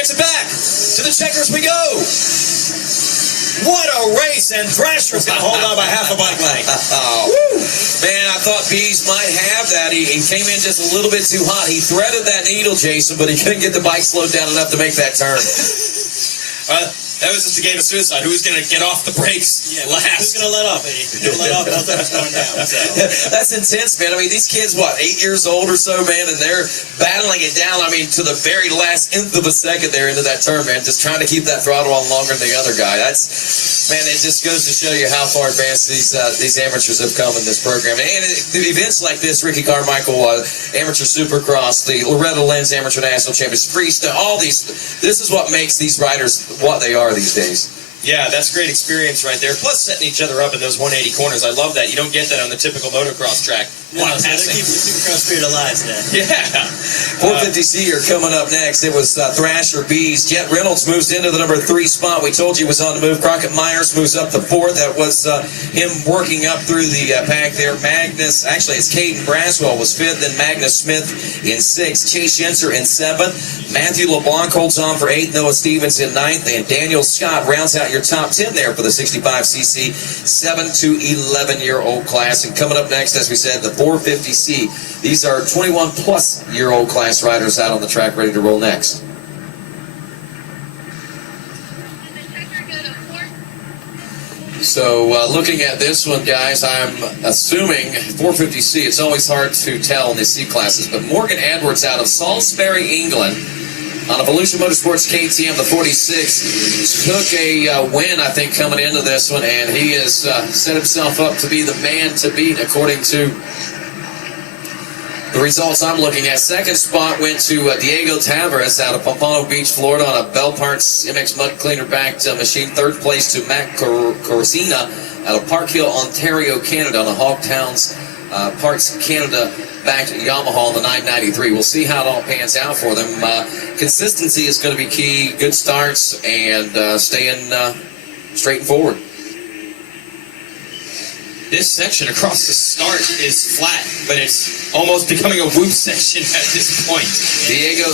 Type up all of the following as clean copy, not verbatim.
gets it back. To the checkers we go. What a race, and Thrasher's going to hold on by half a bike length. Man, I thought Bees might have that. He came in just a little bit too hot. He threaded that needle, Jason, but he couldn't get the bike slowed down enough to make that turn. That was just a game of suicide. Who's going to get off the brakes last? Who's going to let off? Who's going to let off while it's going down? So. That's intense, man. I mean, these kids, 8 years old or so, man, and they're battling it down, to the very last nth of a second there into that turn, man, just trying to keep that throttle on longer than the other guy. Man, it just goes to show you how far advanced these amateurs have come in this program. And events like this, Ricky Carmichael, Amateur Supercross, the Loretta Lynn's Amateur National Championship, Freestyle, all these, this is what makes these riders what they are these days. Yeah, that's great experience right there. Plus setting each other up in those 180 corners. I love that. You don't get that on the typical motocross track. No, so they're keeping the Supercross spirit alive today. Yeah. 450C are coming up next. It was Thrasher, Bees. Jet Reynolds moves into the number 3 spot. We told you he was on the move. Crockett Myers moves up to 4th. That was him working up through the pack there. Magnus, actually it's Caden Braswell was 5th, then Magnus Smith in 6th. Chase Yenser in 7th. Matthew LeBlanc holds on for 8th. Noah Stevens in 9th. And Daniel Scott rounds out your top 10 there for the 65cc 7 to 11-year-old class. And coming up next, as we said, the 450C. These are 21-plus-year-old class riders out on the track ready to roll next. So looking at this one, guys, I'm assuming 450C, it's always hard to tell in the C classes, but Morgan Edwards out of Salisbury, England, on Evolution Motorsports KTM, the 46, took a win, I think, coming into this one, and he has set himself up to be the man to beat, according to the results I'm looking at. Second spot went to Diego Tavares out of Pompano Beach, Florida, on a Bell Parts MX Mud Cleaner backed machine. Third place to Matt Corsina out of Park Hill, Ontario, Canada, on a Hogtowns Parts Canada backed Yamaha on the 993. We'll see how it all pans out for them. Consistency is going to be key. Good starts and staying straight and forward. This section across the start is flat, but it's almost becoming a whoop section at this point. Diego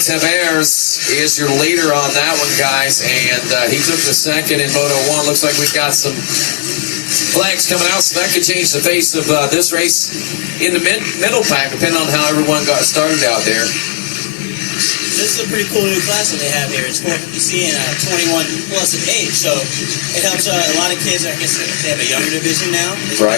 Tavares is your leader on that one, guys, and he took the second in Moto 1. Looks like we've got some flags coming out, so that could change the face of this race in the middle pack, depending on how everyone got started out there. This is a pretty cool new class that they have here. It's 450C and 21 plus in age, so it helps a lot of kids. I guess they have a younger division now as well.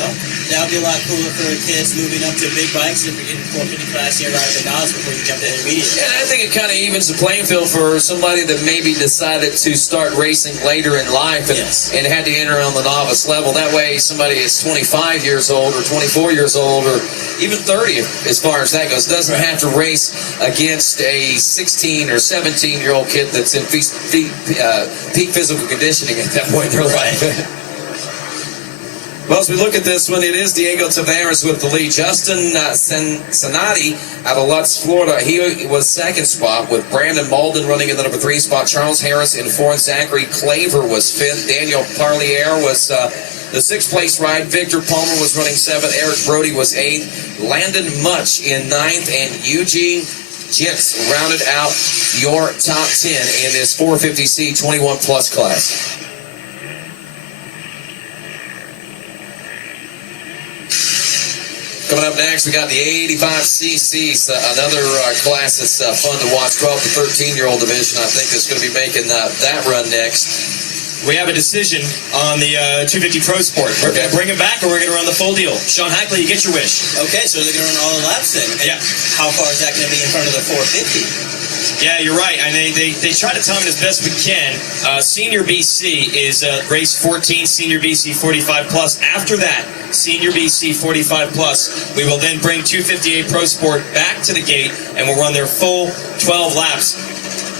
That would be a lot cooler for kids moving up to big bikes if you're getting 450 class here right at the novice before you jump to intermediate. Yeah, I think it kind of evens the playing field for somebody that maybe decided to start racing later in life and had to enter on the novice level. That way somebody is 25 years old or 24 years old or even 30 as far as that goes doesn't have to race against a 16 or 17-year-old kid that's in peak physical conditioning at that point in their life. Well, as we look at this one, it is Diego Tavares with the lead. Justin Sanati out of Lutz, Florida. He was second spot with Brandon Malden running in the number 3 spot. Charles Harris in 4th. Zachary Claver was 5th. Daniel Parlier was the 6th place ride. Victor Palmer was running 7th. Eric Brody was 8th. Landon Much in 9th. And Eugene Jitz rounded out your top 10 in this 450C 21 plus class. Coming up next, we got the 85cc, another class that's fun to watch, 12 to 13-year-old division. I think that's going to be making that run next. We have a decision on the 250 Pro Sport. We're going to bring him back, or we're going to run the full deal. Sean Hackley, you get your wish. Okay, so they're going to run all the laps then. And how far is that going to be in front of the 450? Yeah, you're right. I mean, they try to time it as best we can. Senior BC is race 14, Senior BC 45 plus. After that, Senior BC 45 plus, we will then bring 258 Pro Sport back to the gate, and we'll run their full 12 laps.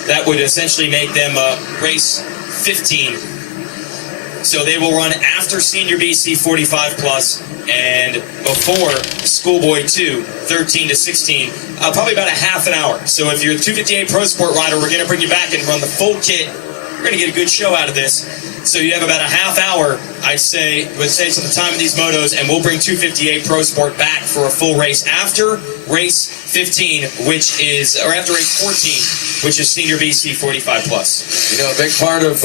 That would essentially make them race 15. So they will run after Senior BC 45 plus and before Schoolboy 2, 13 to 16, probably about a half an hour. So if you're a 258 Pro Sport rider, we're going to bring you back and run the full kit. We're going to get a good show out of this. So you have about a half hour, I'd say, with some of the time of these motos, and we'll bring 258 Pro Sport back for a full race after race 15, which is, or after race 14, which is Senior BC 45 plus. You know, a big part of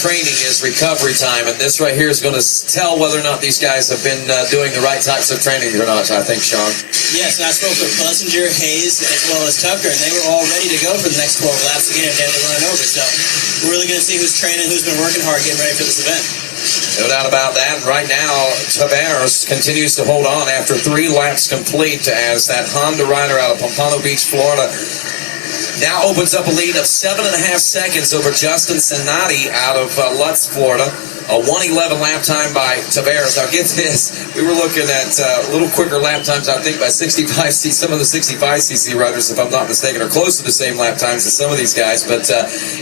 training is recovery time, and this right here is going to tell whether or not these guys have been doing the right types of training or not, I think, Sean. Yes, and I spoke with Plessinger, Hayes, as well as Tucker, and they were all ready to go for the next 12 laps again if they had to run it over. So we're really going to see who's training, who's been working hard, getting ready for this event. No doubt about that. Right now, Tavares continues to hold on after 3 laps complete as that Honda rider out of Pompano Beach, Florida, now opens up a lead of 7.5 seconds over Justin Sinati out of Lutz, Florida. A 1:11 lap time by Tavares. Now get this, we were looking at a little quicker lap times, I think, by 65cc. Some of the 65cc riders, if I'm not mistaken, are close to the same lap times as some of these guys. But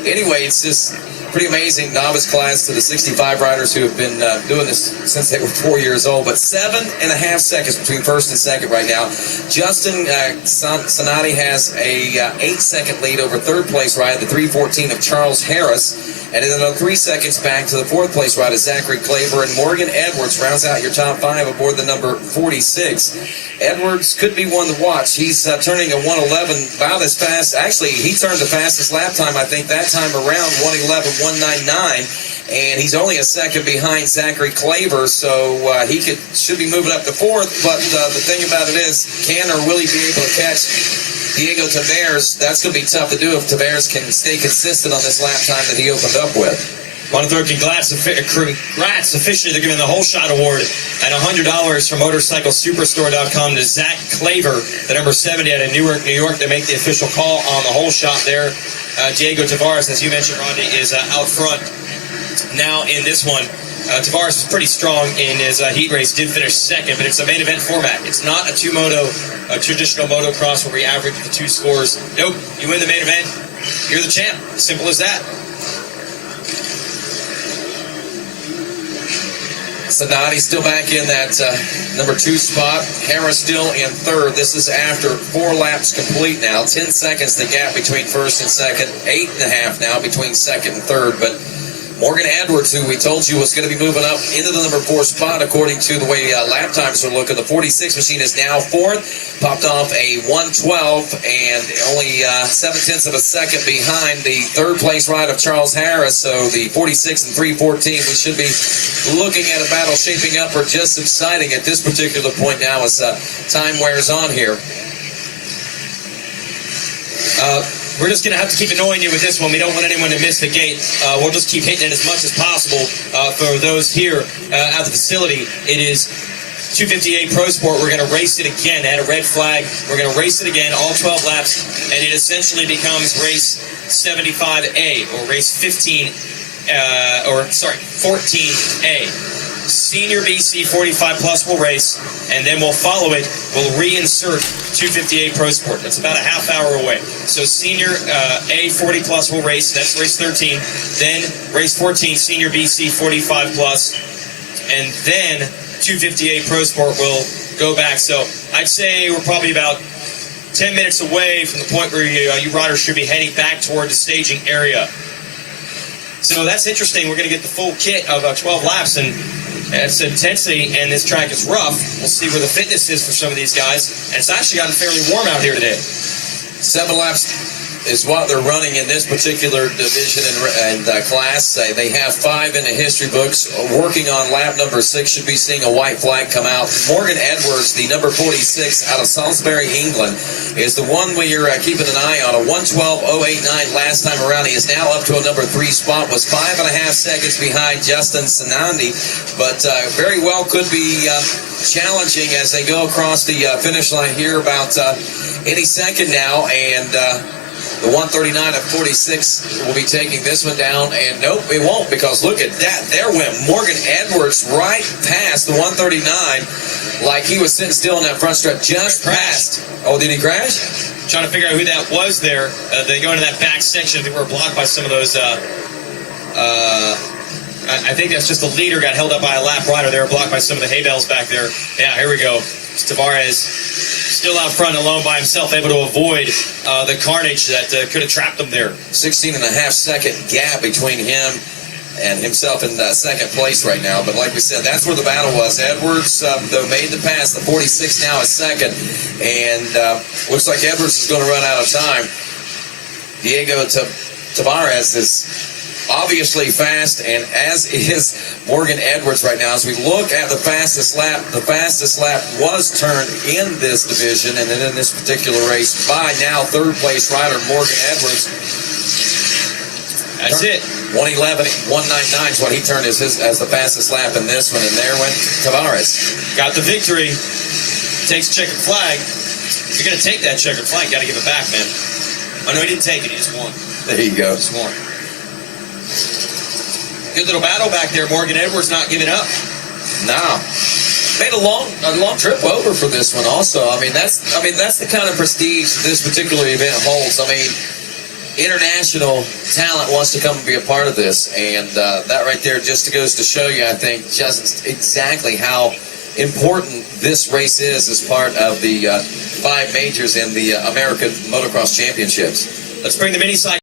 anyway, it's just pretty amazing novice class to the 65 riders who have been doing this since they were 4 years old. But 7.5 seconds between first and second right now. Justin Sinati has a 8-second lead over third place rider, the 3:14 of Charles Harris. And then another 3 seconds back to the fourth place rider, Zachary Claver. And Morgan Edwards rounds out your top 5 aboard the number 46. Edwards could be one to watch. He's turning a 1:11 about as fast. Actually, he turned the fastest lap time, I think, that time around, 1:11.199. And he's only a second behind Zachary Claver, so he should be moving up to fourth. But the thing about it is, can or will he be able to catch Diego Tavares? That's going to be tough to do if Tavares can stay consistent on this lap time that he opened up with. Want to throw congrats officially. They're giving the whole shot award at $100 from motorcyclesuperstore.com to Zach Claver, the number 70 out of Newark, New York. They make the official call on the whole shot there. Diego Tavares, as you mentioned, Rodney, is out front now in this one. Tavares was pretty strong in his heat race, did finish second, but it's a main event format. It's not a traditional motocross where we average the 2 scores. Nope, you win the main event, you're the champ. Simple as that. Sinati still back in that number 2 spot. Harris still in third. This is after 4 laps complete now. 10 seconds the gap between first and second. 8.5 now between second and third. But Morgan Edwards, who we told you was going to be moving up into the number 4 spot according to the way lap times are looking. The 46 machine is now 4th. Popped off a 1:12 and only 0.7 of a second behind the third place ride of Charles Harris. So the 46 and 3:14, we should be looking at a battle shaping up or just subsiding at this particular point now as time wears on here. We're just going to have to keep annoying you with this one. We don't want anyone to miss the gate. We'll just keep hitting it as much as possible for those here at the facility. It is 258 Pro Sport. We're going to race it again. Add a red flag. We're going to race it again, all 12 laps, and it essentially becomes race 75A or race 14A. Senior BC 45 plus will race, and then we'll follow it. We'll reinsert 258 Pro Sport. That's about a half hour away. So Senior A 40 plus will race. That's race 13. Then race 14, Senior BC 45 plus, and then 258 Pro Sport will go back. So I'd say we're probably about 10 minutes away from the point where you riders should be heading back toward the staging area. So that's interesting. We're going to get the full kit of 12 laps, and it's intensity, and this track is rough. We'll see where the fitness is for some of these guys. And it's actually gotten fairly warm out here today. 7 laps is what they're running in this particular division and class. They have 5 in the history books. Working on lap number 6, should be seeing a white flag come out. Morgan Edwards, the number 46 out of Salisbury, England, is the one we're keeping an eye on. A 1:12.089 last time around. He is now up to a number 3 spot. Was 5.5 seconds behind Justin Sinandi, but very well could be challenging as they go across the finish line here about any second now. And the 139 of 46 will be taking this one down, and nope, it won't, because look at that. There went Morgan Edwards right past the 139 like he was sitting still in that front stretch, just past. Oh, did he crash? Trying to figure out who that was there. They go into that back section. They were blocked by some of those. I think that's just the leader got held up by a lap rider. They were blocked by some of the hay bales back there. Yeah, here we go. It's Tavares still out front alone by himself, able to avoid the carnage that could have trapped him there. 16.5 second gap between him and himself in second place right now. But like we said, that's where the battle was. Edwards, though, made the pass. The 46 now is second, and looks like Edwards is going to run out of time. Diego Tavares is obviously fast, and as is Morgan Edwards right now. As we look at the fastest lap was turned in this division, and then in this particular race by now third place rider Morgan Edwards. That's it. 1:11.199 is what he turned as the fastest lap in this one, and there went Tavares. Got the victory. Takes checkered flag. If you're going to take that checkered flag, got to give it back, man. Oh, no, he didn't take it. He just won. There you go. Just won. Good little battle back there. Morgan Edwards not giving up. No. Made a long trip over for this one also. I mean, that's the kind of prestige this particular event holds. I mean, international talent wants to come and be a part of this, and that right there just goes to show you, I think, just exactly how important this race is as part of the 5 majors in the American Motocross Championships. Let's bring the mini cycle.